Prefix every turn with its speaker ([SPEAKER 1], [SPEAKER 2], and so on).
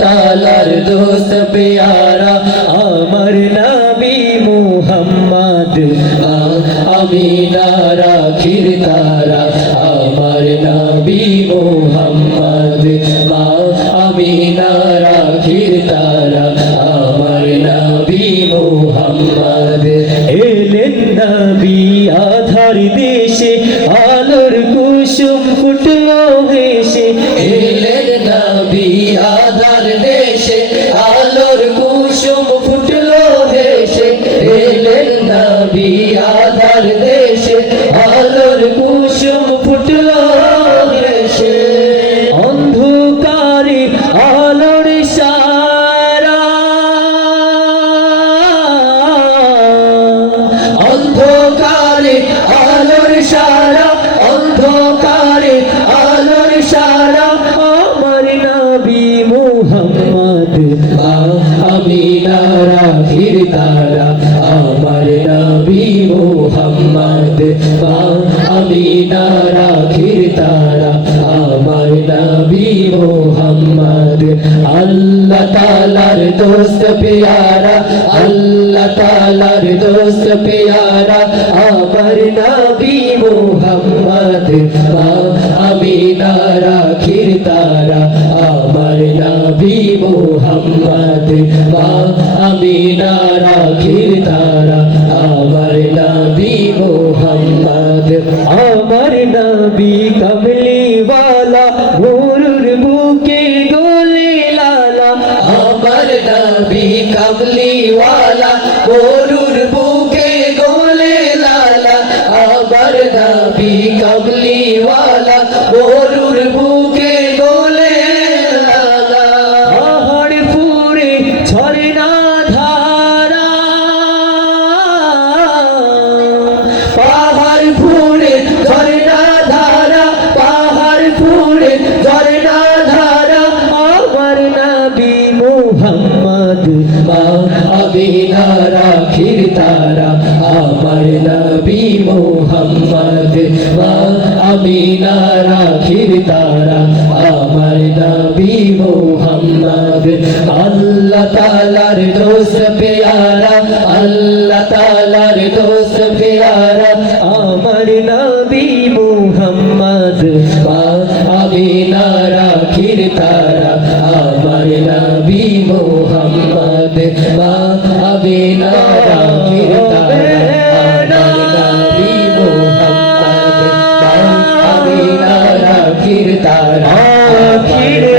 [SPEAKER 1] তালার দোস্ত পিয়ারা, আমার নবী মুহাম্মদ। আমি রাখির তারা, আমার নবী মুহাম্মদ। মা, আমি রাখির তারা, আমার নবী মুহাম্মদ। নবী দেশে আলোর কুসুম ফুটলো হেসে অন্ধকারে আলোর সারা। অন্ধকারে আলোর সারা, অন্ধকারে আলোর সারা। আমার নবী মুহাম্মদ আমি রাখির তারা। আমার নবী আমি রাখির তারা, আমার নবী মুহাম্মদ। আল্লাহ তালার দোস্ত প্যারা, আল্লাহ তালার দোস্ত প্যারা, আমার নবী মুহাম্মদ। আমি রাখির তারা, আমার নবী মুহাম্মদ। আমি রাখির তারা, আমার মুহাম্মদ আমার নবী কমলিওয়ালা গুরুর বুকে গোলে লালা। আমার নবী কমলিওয়ালা গরুর বুকে গোলে লালা। আমার নবী কমলিওয়ালা গরুর আবিনা রাখির তারা, আমার নবী মুহাম্মদ মা আমিনা রাখির তারা, আমার নবী মুহাম্মদ। আল্লাহ তালার দোস্ত প্যারা, আল্লাহ তালার দোস্ত প্যারা, আমার নবী মুহাম্মদ মা আমিনা রাখির তারা। তারা